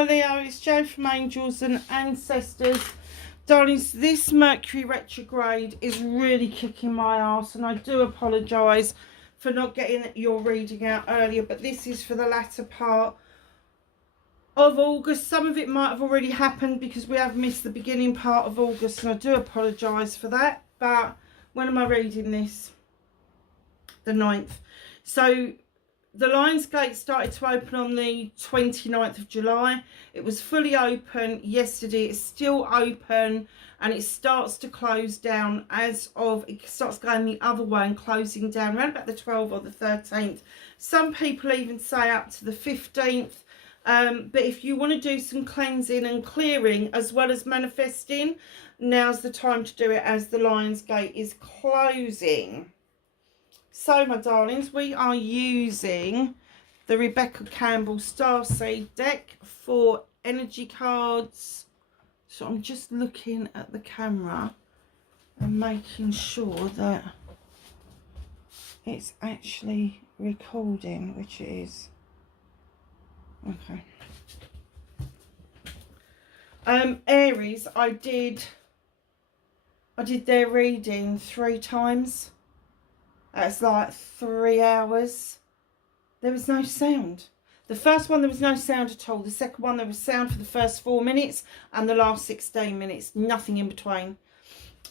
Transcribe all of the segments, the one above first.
Hi Leo, it's Jo from Angels and Ancestors. Darlings, this Mercury retrograde is really kicking my ass, and I do apologise for not getting your reading out earlier, but this is for the latter part of August. Some of it might have already happened because we have missed the beginning part of August, and I do apologise for that. But when am I reading this? The 9th. So the Lion's Gate started to open on the 29th of July. It was fully open yesterday. It's still open, and it starts to close down it starts going the other way and closing down around about the 12th or the 13th. Some people even say up to the 15th. But if you want to do some cleansing and clearing as well as manifesting, now's the time to do it, as the Lion's Gate is closing. So, my darlings, we are using the Rebecca Campbell Starseed deck for energy cards. So I'm just looking at the camera and making sure that it's actually recording, which it is. Okay. Aries, I did their reading 3 times. That's like 3 hours. There was no sound. The first one, there was no sound at all. The second one, there was sound for the first 4 minutes, and the last 16 minutes, nothing in between.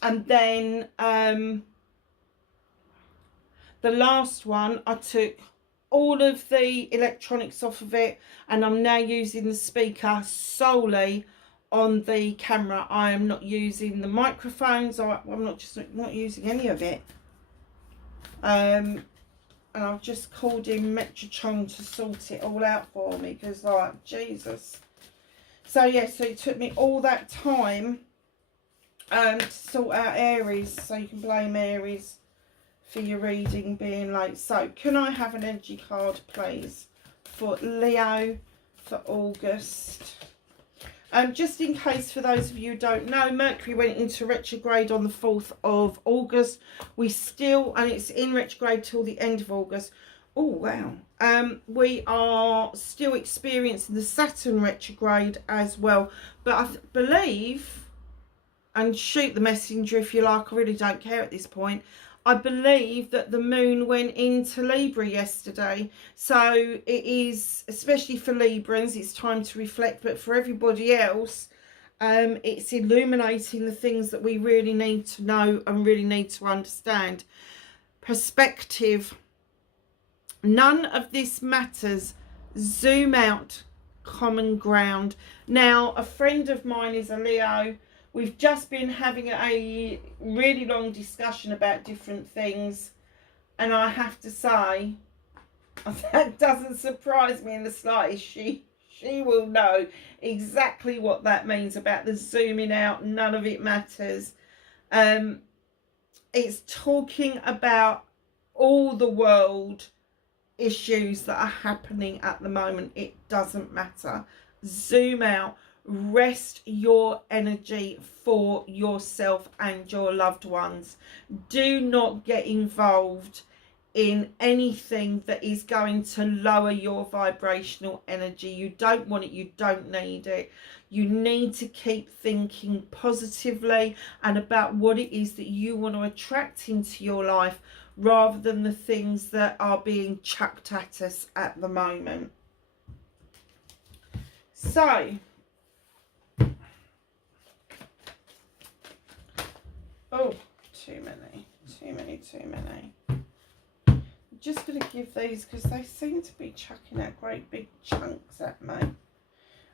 And then the last one, I took all of the electronics off of it, and I'm now using the speaker solely on the camera. I am not using the microphones. I'm not using any of it. And I've just called in Metrotron to sort it all out for me, because, like, Jesus. So yeah, so it took me all that time to sort out Aries. So you can blame Aries for your reading being late. So can I have an energy card, please, for Leo for August? Just in case, for those of you who don't know, Mercury went into retrograde on the 4th of August. And it's in retrograde till the end of August. Oh, wow. We are still experiencing the Saturn retrograde as well. But I believe, and shoot the messenger if you like, I really don't care at this point, I believe that the moon went into Libra yesterday. So it is, especially for Librans, it's time to reflect. But for everybody else, it's illuminating the things that we really need to know and really need to understand. Perspective. None of this matters. Zoom out. Common ground. Now, a friend of mine is a Leo. We've just been having a really long discussion about different things, and I have to say, that doesn't surprise me in the slightest. She will know exactly what that means about the zooming out. None of it matters. It's talking about all the world issues that are happening at the moment. It doesn't matter. Zoom out. Rest your energy for yourself and your loved ones. Do not get involved in anything that is going to lower your vibrational energy. You don't want it. You don't need it. You need to keep thinking positively and about what it is that you want to attract into your life, rather than the things that are being chucked at us at the moment. So, oh, too many. I'm just going to give these, because they seem to be chucking out great big chunks at me.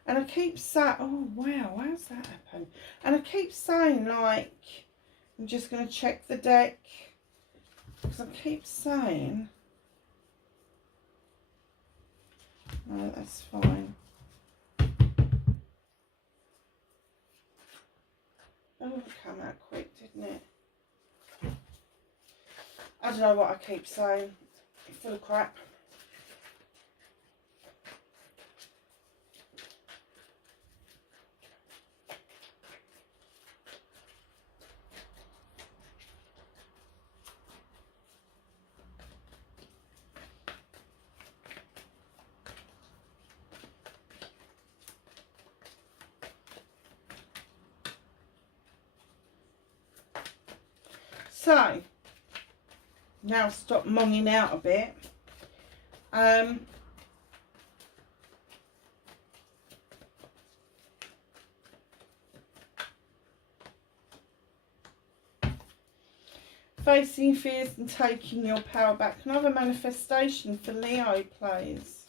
And I keep saying, oh wow, how's that happen? And I keep saying, like, I'm just going to check the deck, because I keep saying, no, that's fine. Oh, it came out quick, didn't it? I don't know what I keep saying. It's full of crap. So, now stop monging out a bit. Facing fears and taking your power back. Another manifestation for Leo, please.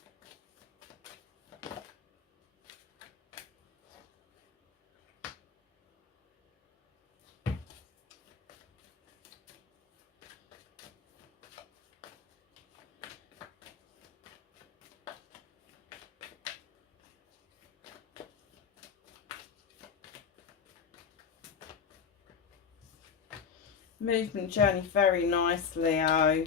Movement journey, very nice, Leo.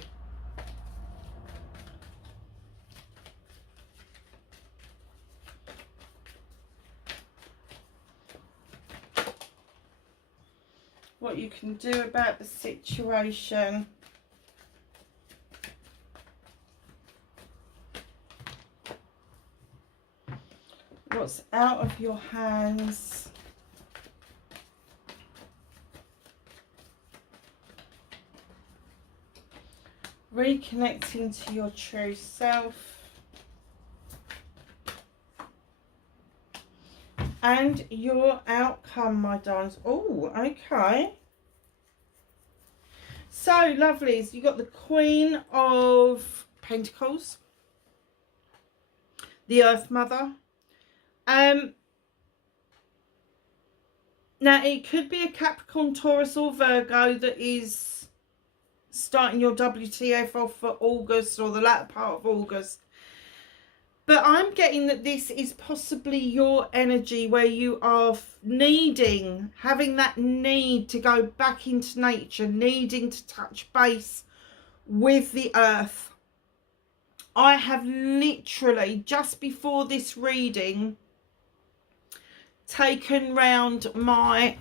What you can do about the situation. What's out of your hands. Reconnecting to your true self. And your outcome, my darlings. Oh, okay. So, lovelies, you got the Queen of Pentacles. The Earth Mother. Now, it could be a Capricorn, Taurus or Virgo that is starting your WTF off for August or the latter part of August. But I'm getting that this is possibly your energy where you are having that need to go back into nature, needing to touch base with the earth. I have literally, just before this reading, taken round my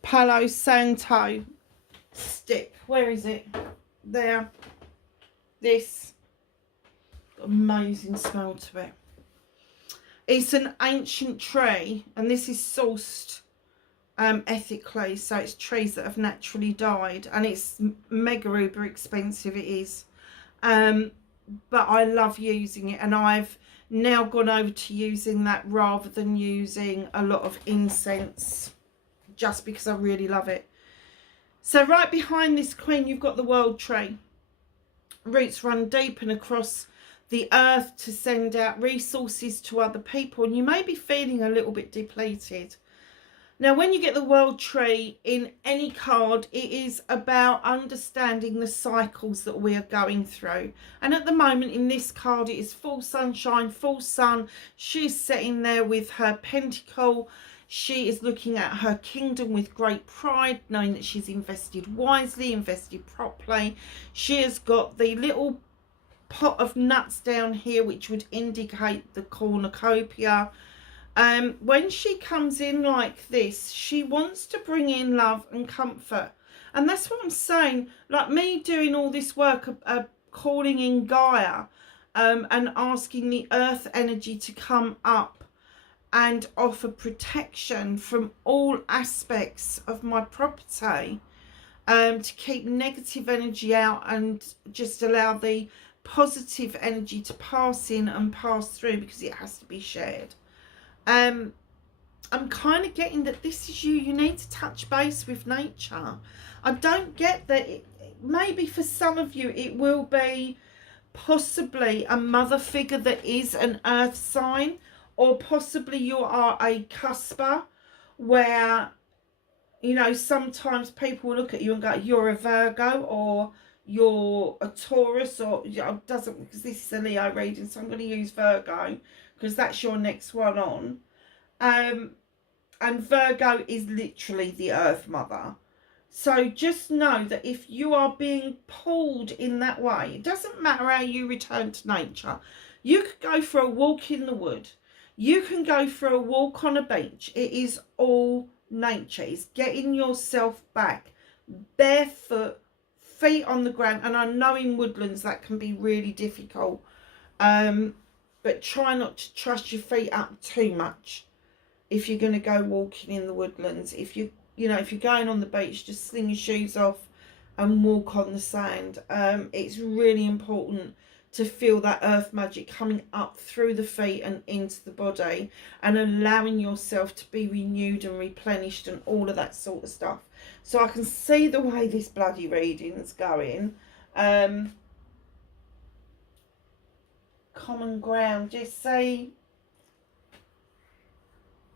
Palo Santo stick. Where is it? There. This. Amazing smell to it. It's an ancient tree, and this is sourced ethically, so it's trees that have naturally died, and it's mega uber expensive, it is. But I love using it, and I've now gone over to using that rather than using a lot of incense, just because I really love it. So right behind this queen, you've got the world tree. Roots run deep and across the earth to send out resources to other people, and you may be feeling a little bit depleted. Now, when you get the world tree in any card, it is about understanding the cycles that we are going through. And at the moment in this card, it is full sunshine, full sun. She's sitting there with her pentacle. She is looking at her kingdom with great pride, knowing that she's invested wisely, invested properly. She has got the little pot of nuts down here, which would indicate the cornucopia. When she comes in like this, she wants to bring in love and comfort. And that's what I'm saying. Like me doing all this work, calling in Gaia and asking the earth energy to come up and offer protection from all aspects of my property, to keep negative energy out and just allow the positive energy to pass in and pass through, because it has to be shared. I'm kind of getting that this is you. You need to touch base with nature. I don't get that. Maybe for some of you it will be possibly a mother figure that is an earth sign, or possibly you are a cusper where, you know, sometimes people will look at you and go, you're a Virgo or you're a Taurus, or doesn't, because this is a Leo reading, so I'm going to use Virgo because that's your next one on. And Virgo is literally the earth mother. So just know that if you are being pulled in that way, it doesn't matter how you return to nature. You could go for a walk in the wood. You can go for a walk on a beach. It is all nature. It's getting yourself back barefoot, feet on the ground. And I know in woodlands that can be really difficult. But try not to trust your feet up too much if you're going to go walking in the woodlands. If you're You know, if you're going on the beach, just sling your shoes off and walk on the sand. It's really important to feel that earth magic coming up through the feet and into the body, and allowing yourself to be renewed and replenished and all of that sort of stuff. So I can see the way this bloody reading's going. Common ground, just say,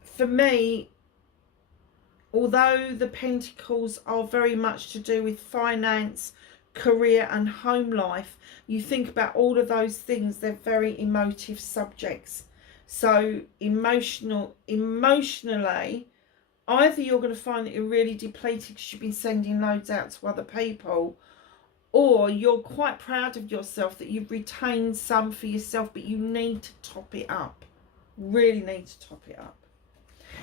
for me, although the pentacles are very much to do with finance, career and home life, you think about all of those things, they're very emotive subjects. So emotionally, either you're going to find that you're really depleted because you've been sending loads out to other people, or you're quite proud of yourself that you've retained some for yourself, but you need to top it up. Really need to top it up.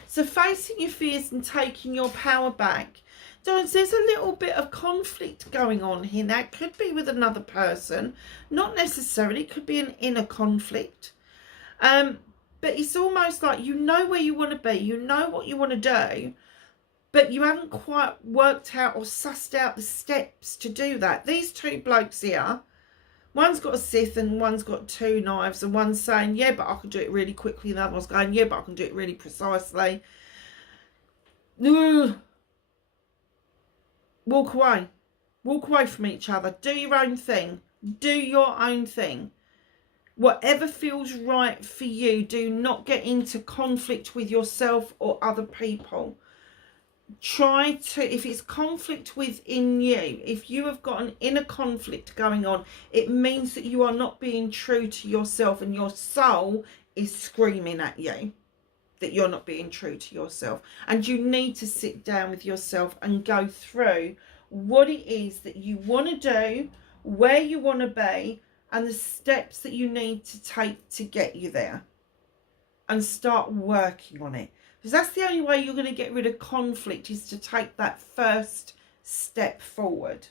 So facing your fears and taking your power back. There's a little bit of conflict going on here. Now, it could be with another person. Not necessarily. It could be an inner conflict. But it's almost like you know where you want to be. You know what you want to do. But you haven't quite worked out or sussed out the steps to do that. These two blokes here, one's got a scythe and one's got two knives, and one's saying, yeah, but I can do it really quickly, and the other one's going, yeah, but I can do it really precisely. Ugh. Walk away. Walk away from each other. Do your own thing. Do your own thing. Whatever feels right for you. Do not get into conflict with yourself or other people. Try to, if it's conflict within you, if you have got an inner conflict going on, it means that you are not being true to yourself, and your soul is screaming at you that you're not being true to yourself. And you need to sit down with yourself and go through what it is that you want to do, where you want to be, and the steps that you need to take to get you there, and start working on it. Because that's the only way you're going to get rid of conflict, is to take that first step forward.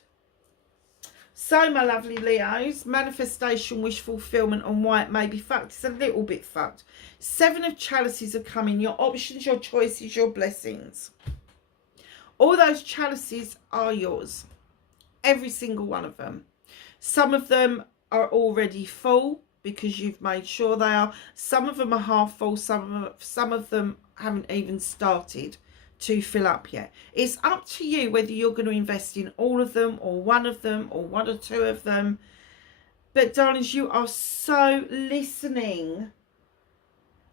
So, my lovely Leos, manifestation, wish fulfillment, and why it may be fucked. It's a little bit fucked. 7 of chalices are coming. Your options, your choices, your blessings. All those chalices are yours. Every single one of them. Some of them are already full because you've made sure they are. Some of them are half full. Some of them haven't even started to fill up yet. It's up to you whether you're going to invest in all of them, or one of them, or one or two of them. But darlings, you are so listening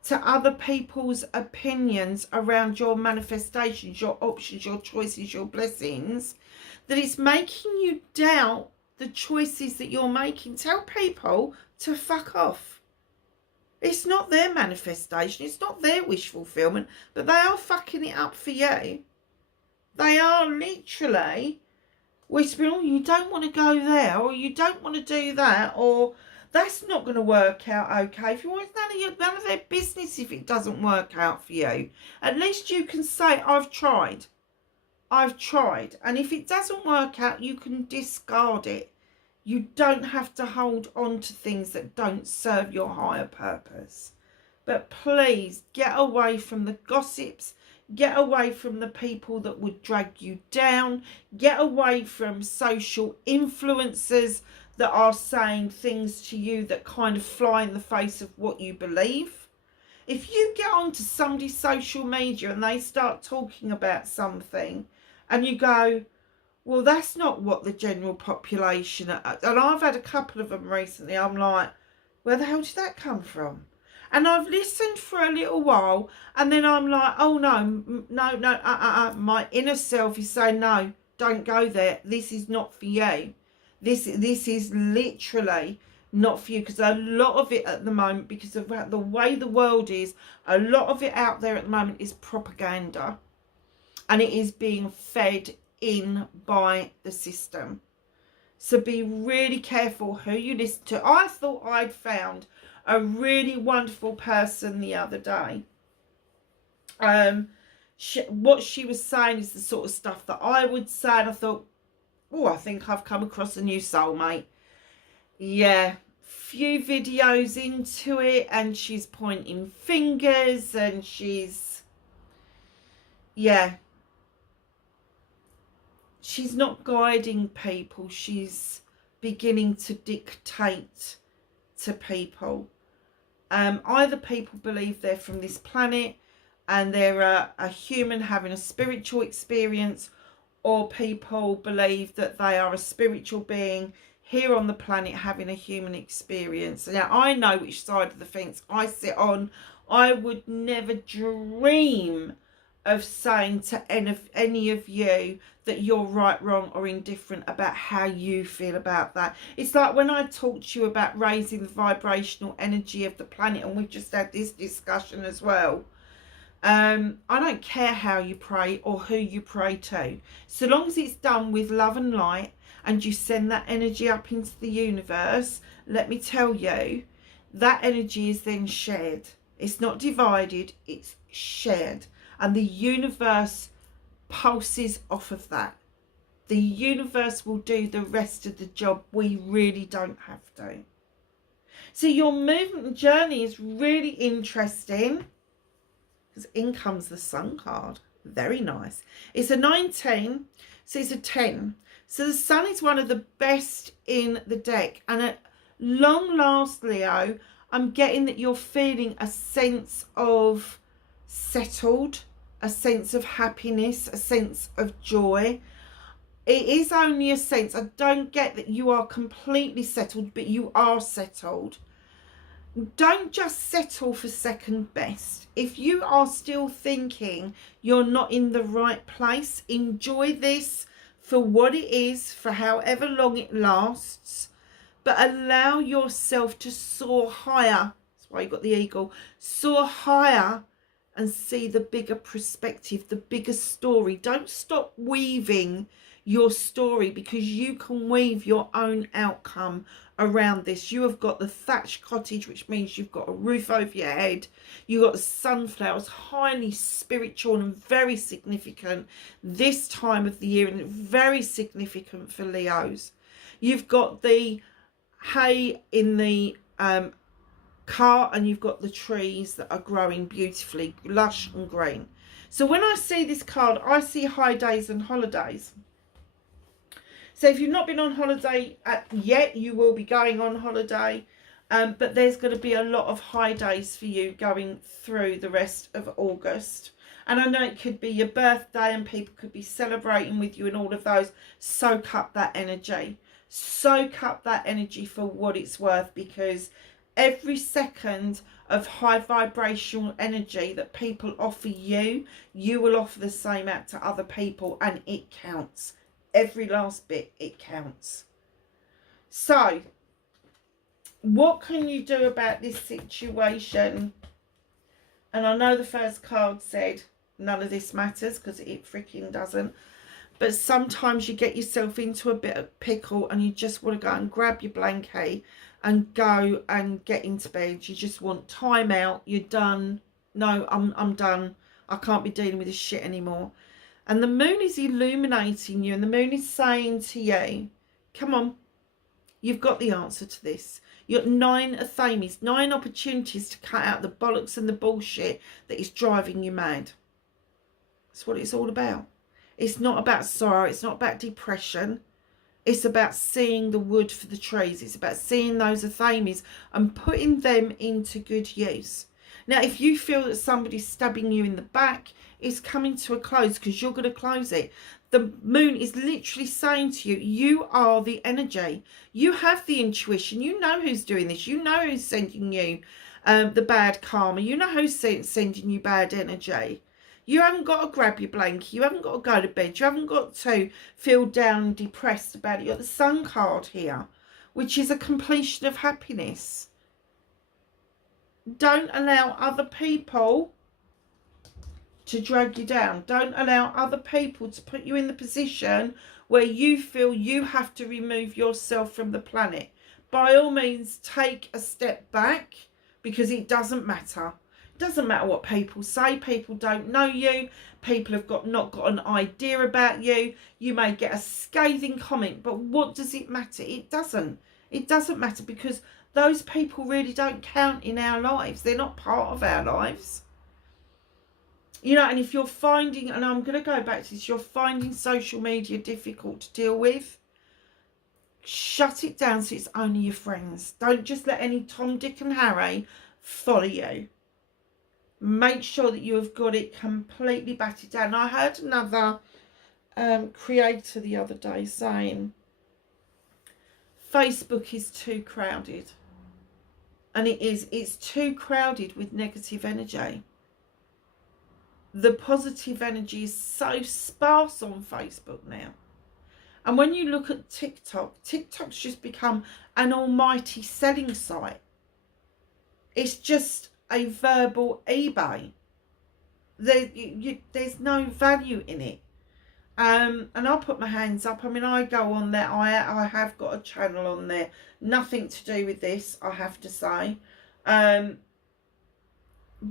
to other people's opinions around your manifestations, your options, your choices, your blessings, that it's making you doubt the choices that you're making. Tell people to fuck off. It's not their manifestation. It's not their wish fulfillment. But they are fucking it up for you. They are literally whispering, oh, you don't want to go there, or you don't want to do that, or that's not going to work out okay. If you want, none of their business if it doesn't work out for you. At least you can say, I've tried. I've tried. And if it doesn't work out, you can discard it. You don't have to hold on to things that don't serve your higher purpose. But please get away from the gossips. Get away from the people that would drag you down. Get away from social influencers that are saying things to you that kind of fly in the face of what you believe. If you get onto somebody's social media and they start talking about something and you go, well, that's not what the general population are. And I've had a couple of them recently. I'm like, where the hell did that come from? And I've listened for a little while, and then I'm like, oh no, my inner self is saying, no, don't go there. This is not for you. This is literally not for you, because a lot of it at the moment, because of the way the world is, a lot of it out there at the moment is propaganda, and it is being fed in by the system. So be really careful who you listen to. I thought I'd found a really wonderful person the other day. What she was saying is the sort of stuff that I would say, and I thought, oh, I think I've come across a new soulmate. Yeah, few videos into it, and she's pointing fingers, and she's, yeah, she's not guiding people, she's beginning to dictate to people. Either people believe they're from this planet and they're a human having a spiritual experience, or people believe that they are a spiritual being here on the planet having a human experience. Now, I know which side of the fence I sit on. I would never dream of saying to any of you that you're right, wrong, or indifferent about how you feel about that. It's like when I talk to you about raising the vibrational energy of the planet, and we've just had this discussion as well. I don't care how you pray or who you pray to, so long as it's done with love and light and you send that energy up into the universe. Let me tell you, that energy is then shared. It's not divided, it's shared. And the universe pulses off of that. The universe will do the rest of the job. We really don't have to. So your movement and journey is really interesting, because in comes the Sun card. Very nice. It's a 19, so it's a 10. So the Sun is one of the best in the deck. And at long last, Leo, I'm getting that you're feeling a sense of settled, a sense of happiness, a sense of joy. It is only a sense. I don't get that you are completely settled, but you are settled. Don't just settle for second best. If you are still thinking you're not in the right place, enjoy this for what it is, for however long it lasts, but allow yourself to soar higher. That's why you got the eagle. Soar higher and see the bigger perspective, the bigger story. Don't stop weaving your story, because you can weave your own outcome around this. You have got the thatched cottage, which means you've got a roof over your head. You've got the sunflowers, highly spiritual and very significant this time of the year, and very significant for Leos. You've got the hay in the car, and you've got the trees that are growing beautifully, lush and green. So when I see this card, I see high days and holidays. So if you've not been on holiday yet, you will be going on holiday. But there's going to be a lot of high days for you going through the rest of August. And I know it could be your birthday and people could be celebrating with you and all of those. Soak up that energy. Soak up that energy for what it's worth, because every second of high vibrational energy that people offer you, you will offer the same out to other people, and it counts. Every last bit, it counts. So, what can you do about this situation? And I know the first card said none of this matters, because it freaking doesn't. But sometimes you get yourself into a bit of pickle and you just want to go and grab your blanket and go and get into bed. You just want time out. You're done. No, I'm done. I can't be dealing with this shit anymore. And the moon is illuminating you, and the moon is saying to you, come on, you've got the answer to this. You've got 9 athames, 9 opportunities to cut out the bollocks and the bullshit that is driving you mad. That's what it's all about. It's not about sorrow. It's not about depression. It's about seeing the wood for the trees. It's about seeing those athames and putting them into good use. Now, if you feel that somebody's stabbing you in the back, it's coming to a close, because you're going to close it. The moon is literally saying to you, you are the energy. You have the intuition. You know who's doing this. You know who's sending you the bad karma. You know who's sending you bad energy. You haven't got to grab your blanket. You haven't got to go to bed. You haven't got to feel down and depressed about it. You've got the Sun card here, which is a completion of happiness. Don't allow other people to drag you down. Don't allow other people to put you in the position where you feel you have to remove yourself from the planet. By all means, take a step back, because it doesn't matter. It doesn't matter what people say. People don't know you. People have not got an idea about you. You may get a scathing comment, but what does it matter? It doesn't. It doesn't matter, because those people really don't count in our lives. They're not part of our lives. You know, and if you're finding, and I'm going to go back to this, you're finding social media difficult to deal with, shut it down so it's only your friends. Don't just let any Tom, Dick and Harry follow you. Make sure that you have got it completely batted down. I heard another creator the other day saying Facebook is too crowded. And it is. It's too crowded with negative energy. The positive energy is so sparse on Facebook now. And when you look at TikTok, TikTok's just become an almighty selling site. It's just a verbal eBay. There's no value in it. And I'll put my hands up. I mean, I go on there. I have got a channel on there. Nothing to do with this, I have to say.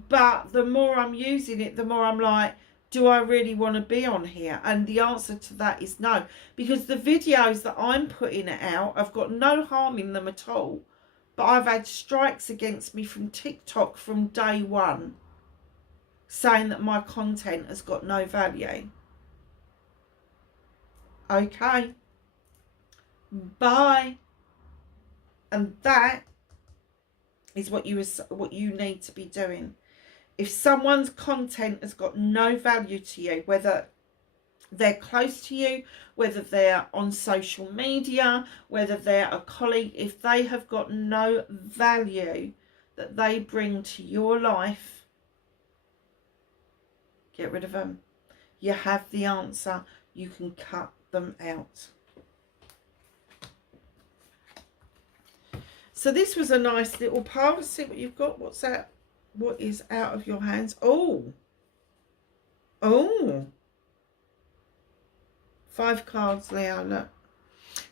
But the more I'm using it, the more I'm like, do I really want to be on here? And the answer to that is no. Because the videos that I'm putting out, I've got no harm in them at all. But I've had strikes against me from TikTok from day one, saying that my content has got no value. Okay. Bye. And that is what you need to be doing. If someone's content has got no value to you, whether they're close to you, whether they're on social media, whether they're a colleague, if they have got no value that they bring to your life, get rid of them. You have the answer. You can cut them out. So this was a nice little pile. Let's see what you've got. What's that? What is out of your hands? Oh. 5 cards, Leo, look.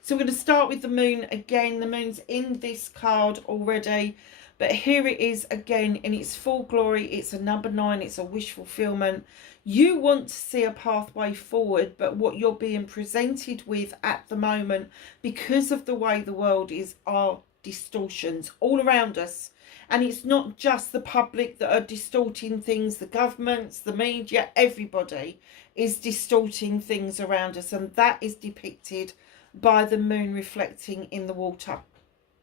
So we're going to start with the moon again. The moon's in this card already. But here it is again in its full glory. It's a number 9. It's a wish fulfillment. You want to see a pathway forward, but what you're being presented with at the moment, because of the way the world is, are distortions all around us. And it's not just the public that are distorting things. The governments, the media, everybody is distorting things around us. And that is depicted by the moon reflecting in the water.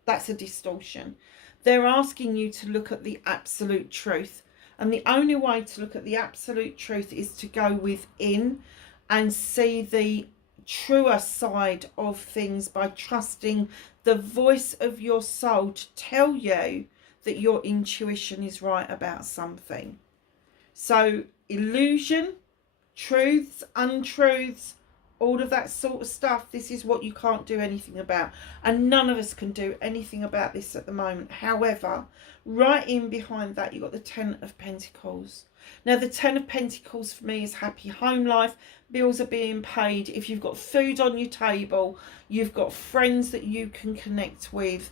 That's a distortion. They're asking you to look at the absolute truth. And the only way to look at the absolute truth is to go within and see the truer side of things by trusting the voice of your soul to tell you that your intuition is right about something. So illusion, truths, untruths, all of that sort of stuff, this is what you can't do anything about. And none of us can do anything about this at the moment. However, right in behind that, you've got the 10 of Pentacles. Now, the 10 of Pentacles for me is happy home life. Bills are being paid. If you've got food on your table, you've got friends that you can connect with.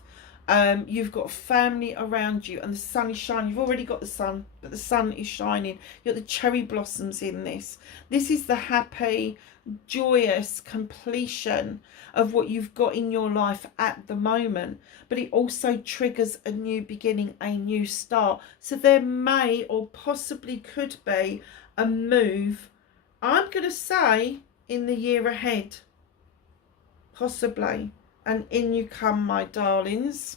You've got family around you and the sun is shining. You've already got the sun, but the sun is shining. You've got the cherry blossoms in this. This is the happy, joyous completion of what you've got in your life at the moment. But it also triggers a new beginning, a new start. So there may or possibly could be a move, I'm going to say, in the year ahead. Possibly. And in you come, my darlings,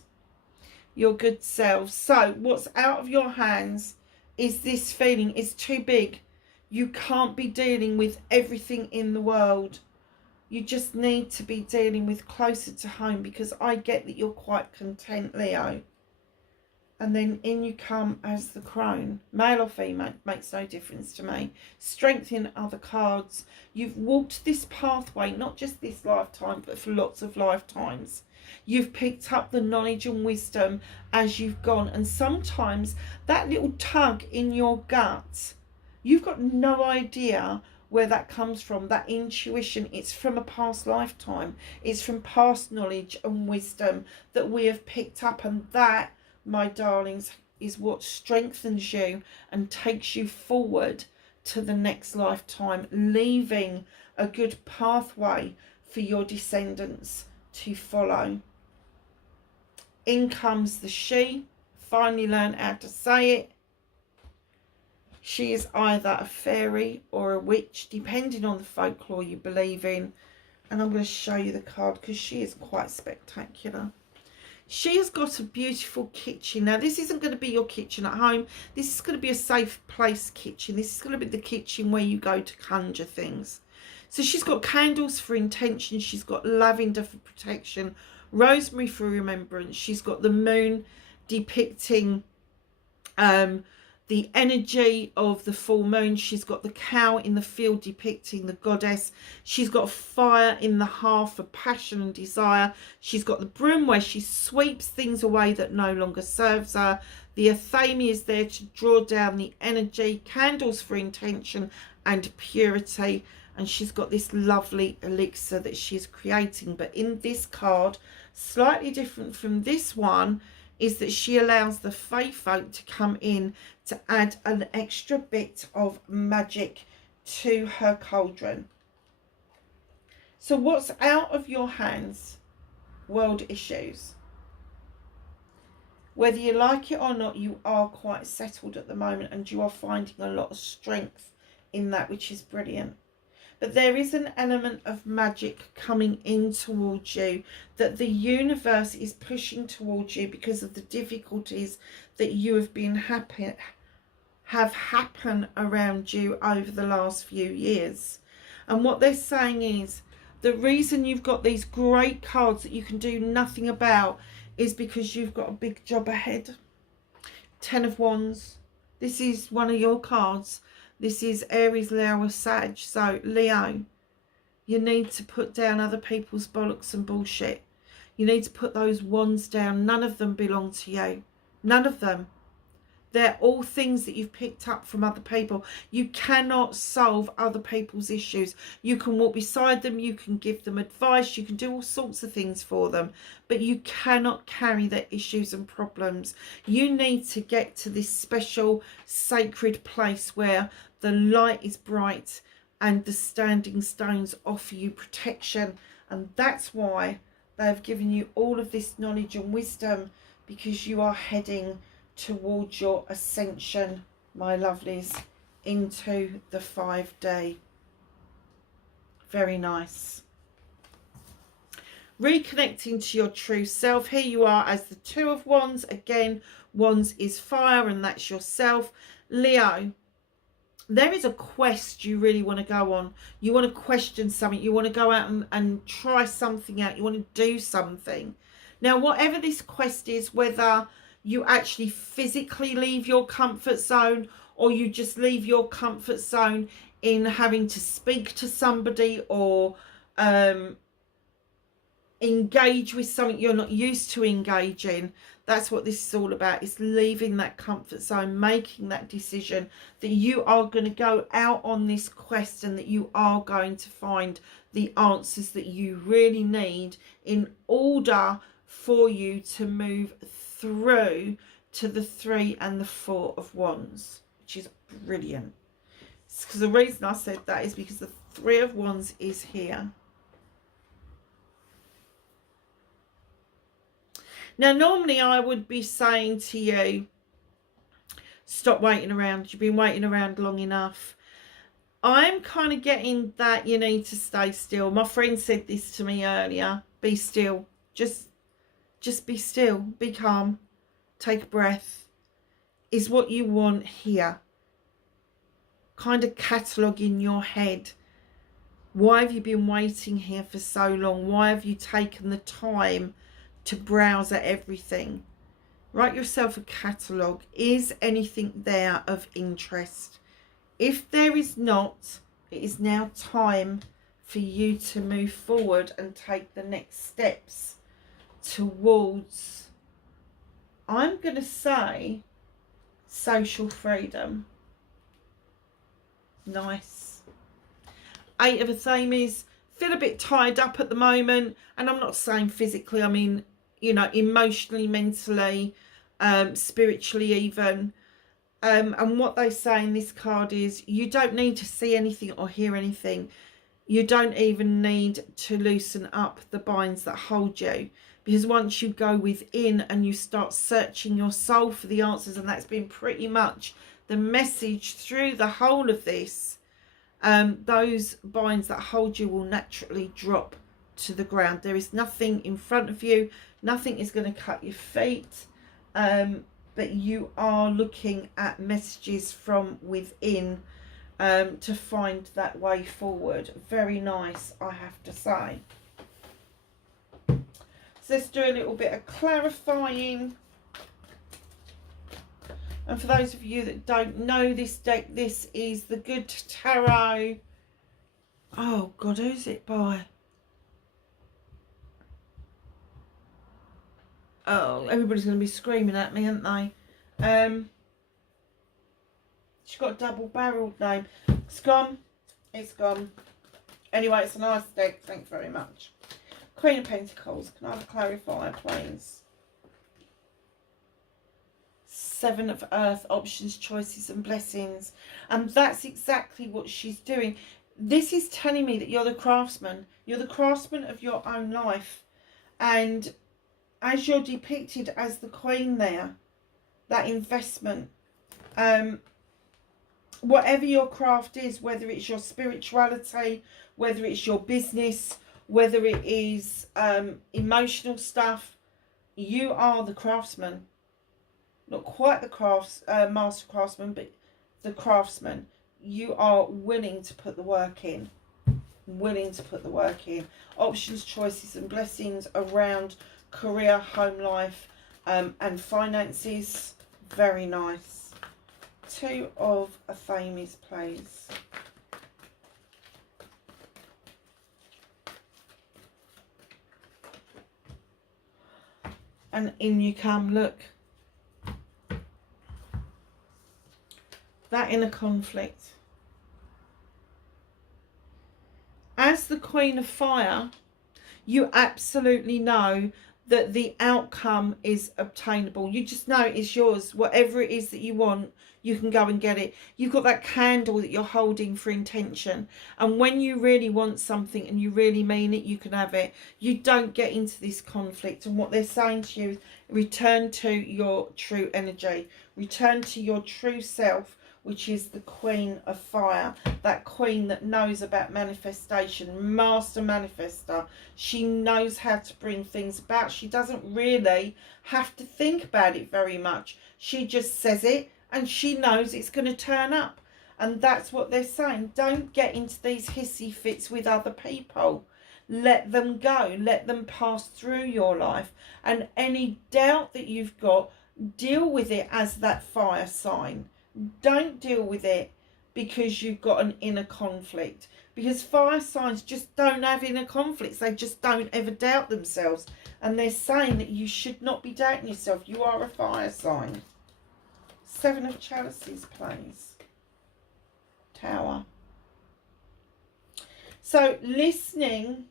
your good selves. So what's out of your hands is this feeling. It's too big. You can't be dealing with everything in the world. You just need to be dealing with closer to home, because I get that you're quite content, Leo. And then in you come as the crone. Male or female, makes no difference to me. Strength in other cards. You've walked this pathway, not just this lifetime, but for lots of lifetimes. You've picked up the knowledge and wisdom as you've gone. And sometimes that little tug in your gut, you've got no idea where that comes from. That intuition, it's from a past lifetime. It's from past knowledge and wisdom that we have picked up. And that, my darlings, is what strengthens you and takes you forward to the next lifetime, leaving a good pathway for your descendants to follow. In comes the she. Finally learn how to say it. She is either a fairy or a witch, depending on the folklore you believe in. And I'm going to show you the card because she is quite spectacular. She has got a beautiful kitchen. Now, this isn't going to be your kitchen at home. This is going to be a safe place kitchen. This is going to be the kitchen where you go to conjure things. So she's got candles for intention. She's got lavender for protection, rosemary for remembrance. She's got the moon depicting the energy of the full moon. She's got the cow in the field depicting the goddess. She's got fire in the hearth for passion and desire. She's got the broom where she sweeps things away that no longer serves her. The athame is there to draw down the energy. Candles for intention and purity. And she's got this lovely elixir that she's creating. But in this card, slightly different from this one, is that she allows the fae folk to come in to add an extra bit of magic to her cauldron. So what's out of your hands? World issues. Whether you like it or not, you are quite settled at the moment and you are finding a lot of strength in that, which is brilliant. But there is an element of magic coming in towards you that the universe is pushing towards you because of the difficulties that you have been have happen around you over the last few years. And what they're saying is the reason you've got these great cards that you can do nothing about is because you've got a big job ahead. 10 of Wands. This is one of your cards. This is Aries, Leo, or Sag. So, Leo, you need to put down other people's bollocks and bullshit. You need to put those wands down. None of them belong to you. None of them. They're all things that you've picked up from other people. You cannot solve other people's issues. You can walk beside them. You can give them advice. You can do all sorts of things for them. But you cannot carry their issues and problems. You need to get to this special sacred place where the light is bright and the standing stones offer you protection. And that's why they have given you all of this knowledge and wisdom, because you are heading towards your ascension, my lovelies, into the 5-day. Very nice. Reconnecting to your true self. Here you are as the 2 of Wands. Again, Wands is fire, and that's yourself. Leo, there is a quest you really want to go on. You want to question something. You want to go out and try something out. You want to do something. Now, whatever this quest is, whether you actually physically leave your comfort zone or you just leave your comfort zone in having to speak to somebody or engage with something you're not used to engaging, that's what this is all about. It's leaving that comfort zone, making that decision that you are going to go out on this quest and that you are going to find the answers that you really need in order for you to move through to the 3 and the 4 of Wands, which is brilliant. Because the reason I said that is because the 3 of Wands is here. Now, normally I would be saying to you, stop waiting around. You've been waiting around long enough. I'm kind of getting that you need to stay still. My friend said this to me earlier. Be still. Just be still. Be calm. Take a breath. Is what you want here. Kind of catalogue in your head. Why have you been waiting here for so long? Why have you taken the time to browse at everything? Write yourself a catalogue. Is anything there of interest? If there is not, it is now time for you to move forward and take the next steps towards, I'm going to say, social freedom. Nice. 8 of Athames. Feel a bit tied up at the moment, and I'm not saying physically, I mean, you know, emotionally, mentally, spiritually even. And what they say in this card is you don't need to see anything or hear anything. You don't even need to loosen up the binds that hold you, because once you go within and you start searching your soul for the answers, and that's been pretty much the message through the whole of this, those binds that hold you will naturally drop to the ground. There is nothing in front of you, nothing is going to cut your feet, but you are looking at messages from within to find that way forward. Very nice, I have to say. So let's do a little bit of clarifying. And for those of you that don't know this deck, this is the Good Tarot. Oh God, who's it by? Oh, everybody's going to be screaming at me, aren't they? She's got a double-barreled name. It's gone. It's gone. Anyway, it's a nice deck. Thanks very much. Queen of Pentacles. Can I have a clarifier, please? Seven of Earth. Options, choices and blessings. And that's exactly what she's doing. This is telling me that you're the craftsman. You're the craftsman of your own life. And as you're depicted as the Queen there, that investment, whatever your craft is, whether it's your spirituality, whether it's your business, whether it is emotional stuff, you are the craftsman. Not quite the master craftsman, but the craftsman. You are willing to put the work in. Willing to put the work in. Options, choices and blessings around career, home life, and finances. Very nice. Two of a famous please. And in you come, look. That inner conflict. As the Queen of Fire, you absolutely know that the outcome is obtainable. You just know it's yours. Whatever it is that you want, you can go and get it. You've got that candle that you're holding for intention. And when you really want something and you really mean it, you can have it. You don't get into this conflict. And what they're saying to you is return to your true energy. Return to your true self, which is the Queen of Fire. That queen that knows about manifestation, master manifester. She knows how to bring things about. She doesn't really have to think about it very much. She just says it and she knows it's going to turn up. And that's what they're saying. Don't get into these hissy fits with other people. Let them go. Let them pass through your life. And any doubt that you've got, deal with it as that fire sign. Don't deal with it because you've got an inner conflict. Because fire signs just don't have inner conflicts. They just don't ever doubt themselves. And they're saying that you should not be doubting yourself. You are a fire sign. Seven of Chalices, please. Tower. So listening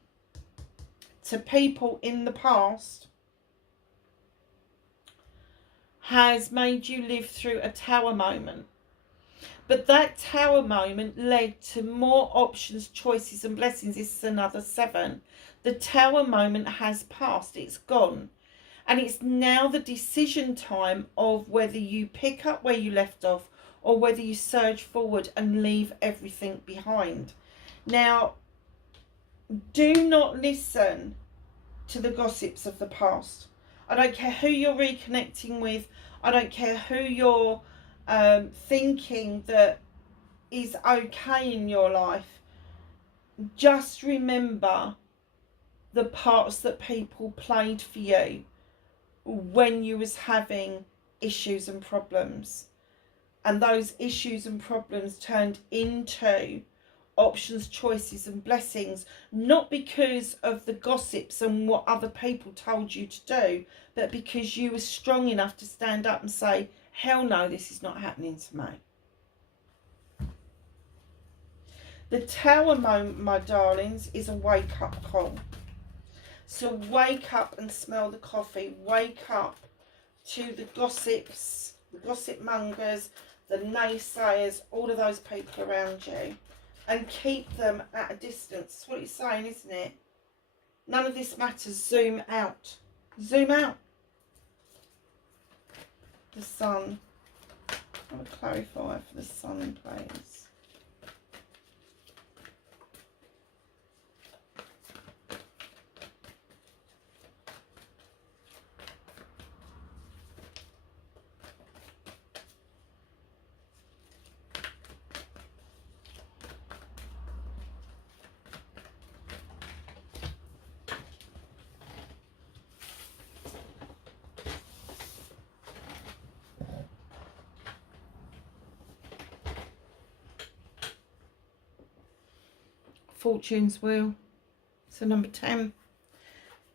to people in the past has made you live through a tower moment. But that tower moment led to more options, choices and blessings. This is another 7. The tower moment has passed. It's gone. And it's now the decision time of whether you pick up where you left off or whether you surge forward and leave everything behind. Now, do not listen to the gossips of the past. I don't care who you're reconnecting with. I don't care who you're thinking that is okay in your life. Just remember the parts that people played for you when you was having issues and problems. And those issues and problems turned into options, choices and blessings, not because of the gossips and what other people told you to do, but because you were strong enough to stand up and say, hell no, this is not happening to me. The tower moment, my darlings, is a wake-up call. So wake up and smell the coffee. Wake up to the gossips, the gossip mongers, the naysayers, all of those people around you. And keep them at a distance. That's what it's saying, isn't it? None of this matters. Zoom out. Zoom out. The Sun. I will clarify for the sun, please. Fortune's wheel. So number 10.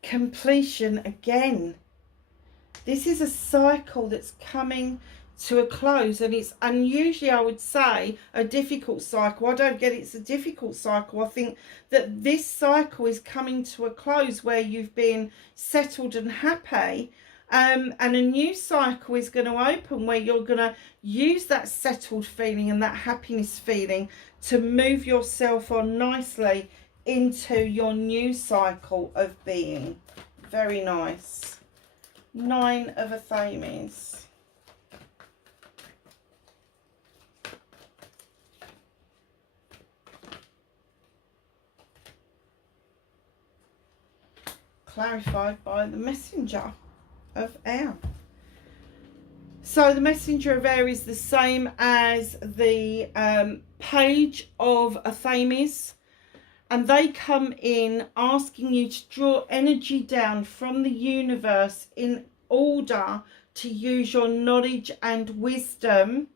Completion again. This is a cycle that's coming to a close, and it's unusually, I would say, a difficult cycle. I don't get it's a difficult cycle. I think that this cycle is coming to a close where you've been settled and happy, and a new cycle is going to open where you're going to use that settled feeling and that happiness feeling to move yourself on nicely into your new cycle of being. Very nice. 9 of Athames. Clarified by the messenger of air. So the messenger of air is the same as the page of Athames, and they come in asking you to draw energy down from the universe in order to use your knowledge and wisdom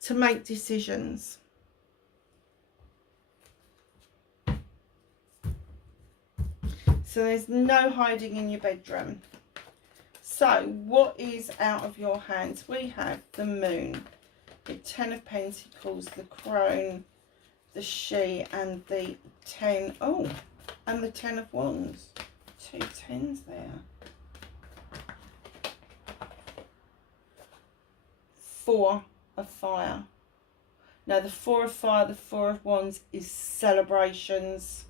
to make decisions. So there's no hiding in your bedroom. So what is out of your hands? We have the moon, the 10 of Pentacles, the crone, the she, and the 10. Oh, and the 10 of Wands. 2 10s there. 4 of fire. Now the 4 of fire, the 4 of Wands is celebrations.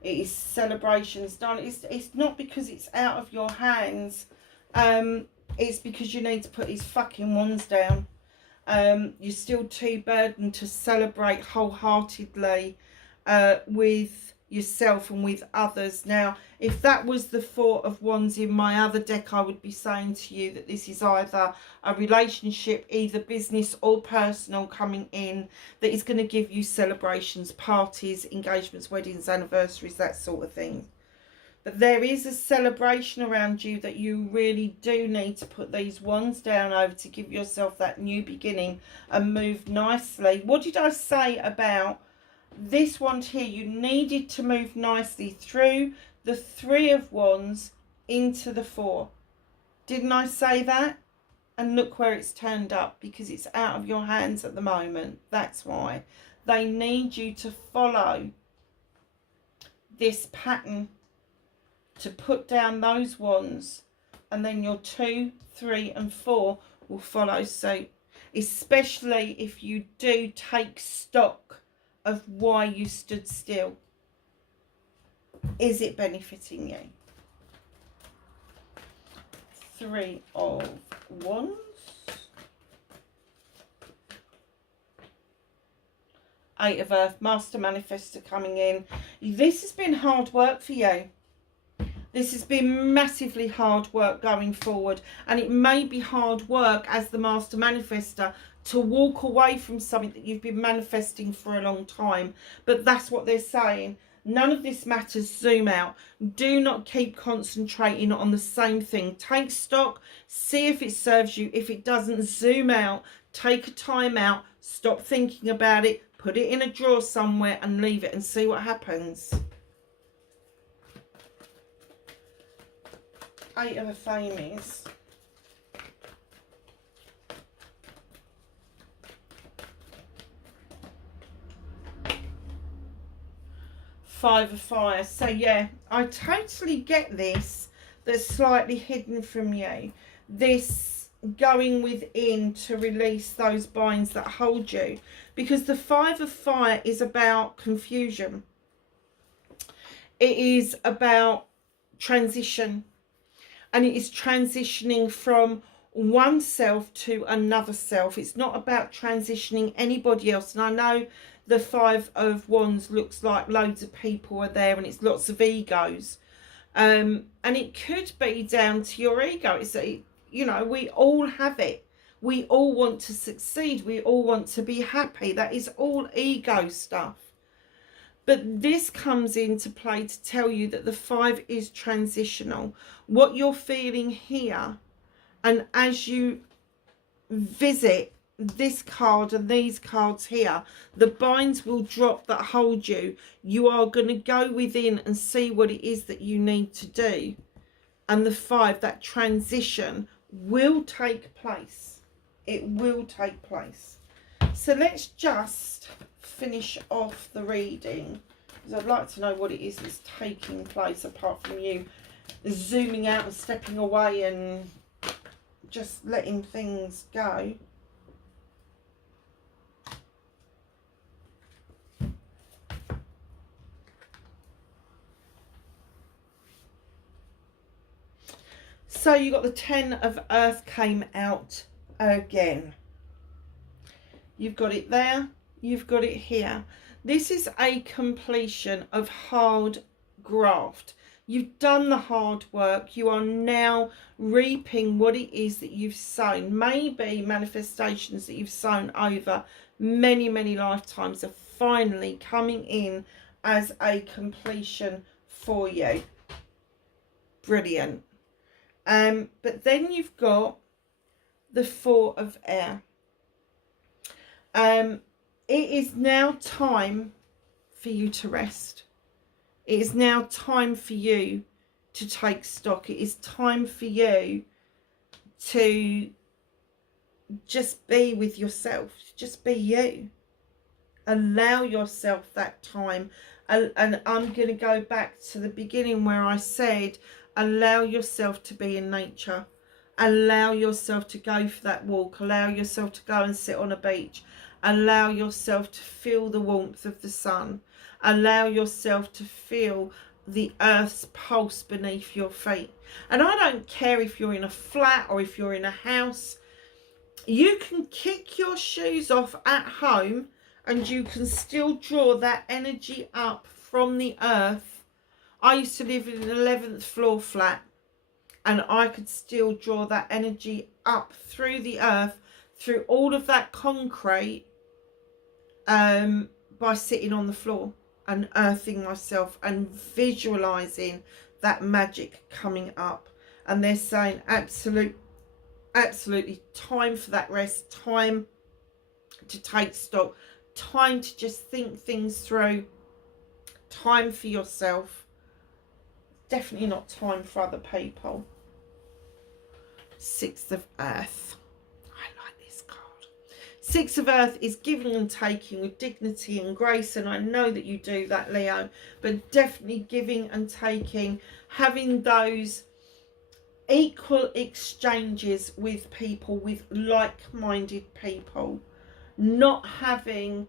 It is celebrations done. It's not because it's out of your hands. It's because you need to put these fucking wands down. You're still too burdened to celebrate wholeheartedly with yourself and with others. Now, if that was the 4 of Wands in my other deck, I would be saying to you that this is either a relationship, either business or personal, coming in that is going to give you celebrations, parties, engagements, weddings, anniversaries, that sort of thing. But there is a celebration around you that you really do need to put these wands down over to give yourself that new beginning and move nicely. What did I say about this wand here? You needed to move nicely through the 3 of Wands into the 4. Didn't I say that? And look where it's turned up, because it's out of your hands at the moment. That's why. They need you to follow this pattern, to put down those wands, and then your 2, 3 and 4 will follow suit. Especially if you do take stock of why you stood still. Is it benefiting you? 3 of Wands. 8 of Earth, Master Manifestor coming in. This has been hard work for you. This has been massively hard work going forward. And it may be hard work as the Master Manifestor to walk away from something that you've been manifesting for a long time. But that's what they're saying. None of this matters. Zoom out. Do not keep concentrating on the same thing. Take stock. See if it serves you. If it doesn't, zoom out. Take a time out. Stop thinking about it. Put it in a drawer somewhere and leave it and see what happens. 8 of Athames. 5 of Fire. So yeah, I totally get this. That's slightly hidden from you. This going within to release those binds that hold you. Because the 5 of Fire is about confusion. It is about transition. and it is transitioning from one self to another self. It's not about transitioning anybody else. And I know the Five of Wands looks like loads of people are there and it's lots of egos. And it could be down to your ego. It's, you know, we all have it. We all want to succeed. We all want to be happy. That is all ego stuff. But this comes into play to tell you that the 5 is transitional. What you're feeling here, and as you visit this card and these cards here, the binds will drop that hold you. You are going to go within and see what it is that you need to do. And the 5, that transition will take place. It will take place. So let's just finish off the reading, because I'd like to know what it is that's taking place, apart from you zooming out and stepping away and just letting things go. So you got the 10 of Earth came out again. You've got it there. You've got it here. This is a completion of hard graft. You've done the hard work. You are now reaping what it is that you've sown. Maybe manifestations that you've sown over many, many lifetimes are finally coming in as a completion for you. Brilliant. But then you've got the 4 of Air. It is now time for you to rest. It is now time for you to take stock. It is time for you to just be with yourself. Just be you. Allow yourself that time. And I'm going to go back to the beginning where I said, allow yourself to be in nature. Allow yourself to go for that walk. Allow yourself to go and sit on a beach. Allow yourself to feel the warmth of the sun. Allow yourself to feel the earth's pulse beneath your feet. And I don't care if you're in a flat or if you're in a house. You can kick your shoes off at home and you can still draw that energy up from the earth. I used to live in an 11th floor flat, and I could still draw that energy up through the earth, through all of that concrete, by sitting on the floor and earthing myself and visualizing that magic coming up. And they're saying absolutely time for that rest, time to take stock, time to just think things through, time for yourself. Definitely not time for other people. 6 of Earth. I like this card. 6 of Earth is giving and taking with dignity and grace, and I know that you do that, Leo, but definitely giving and taking, having those equal exchanges with people, with like-minded people, not having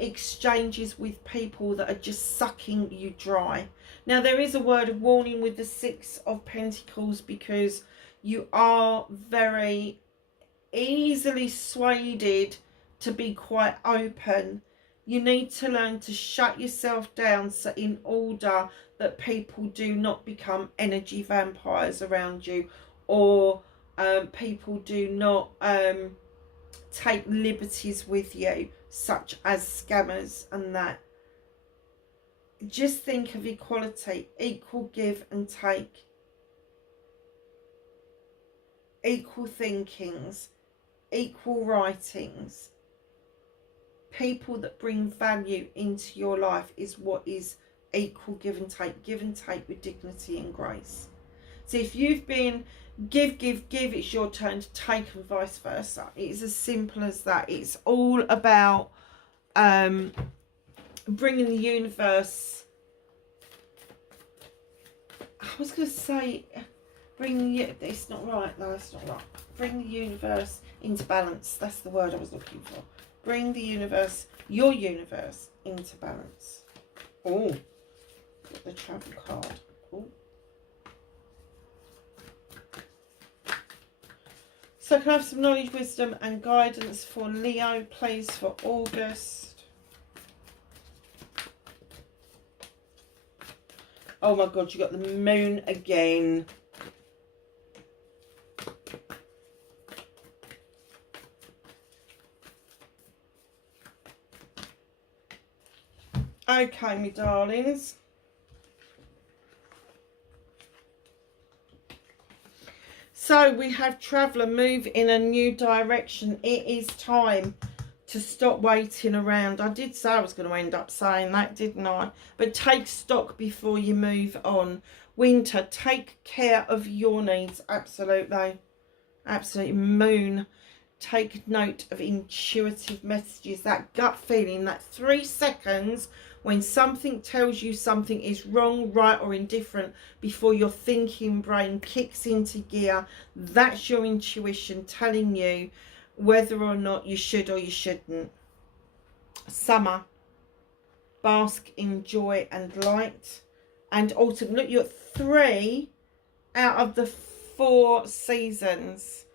exchanges with people that are just sucking you dry. Now, there is a word of warning with the 6 of Pentacles, because you are very easily swayed to be quite open. You need to learn to shut yourself down, so in order that people do not become energy vampires around you, or people do not take liberties with you, such as scammers and that. Just think of equality, equal give and take, equal thinkings, equal writings. People that bring value into your life is what is equal give and take with dignity and grace. So if you've been give, it's your turn to take, and vice versa. It's as simple as that. It's all about bringing the universe, I was going to say it's not right. No, it's not right. Bring the universe into balance. That's the word I was looking for. Bring the universe, your universe, into balance. Oh, got the travel card. Oh. So can I have some knowledge, wisdom and guidance for Leo, please, for August? Oh my God, you got the moon again. Okay, my darlings. So we have traveller, move in a new direction. It is time to stop waiting around. I did say I was going to end up saying that, didn't I? But take stock before you move on. Winter, take care of your needs. Absolutely. Absolutely. Moon, take note of intuitive messages. That gut feeling, that 3 seconds when something tells you something is wrong, right or indifferent before your thinking brain kicks into gear. That's your intuition telling you whether or not you should or you shouldn't. Summer, bask in joy and light. And autumn, look, you're 3 out of the 4 seasons.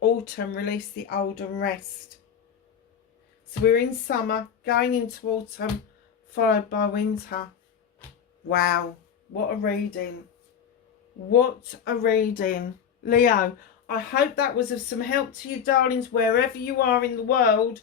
Autumn, release the old and rest. So we're in summer, going into autumn, followed by winter. Wow, what a reading. What a reading. Leo, I hope that was of some help to you, darlings, wherever you are in the world.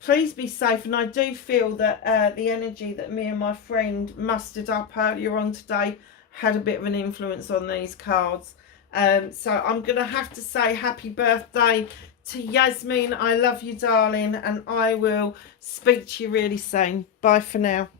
Please be safe. And I do feel that the energy that me and my friend mustered up earlier on today had a bit of an influence on these cards. So I'm going to have to say happy birthday to Yasmin. I love you, darling, and I will speak to you really soon. Bye for now.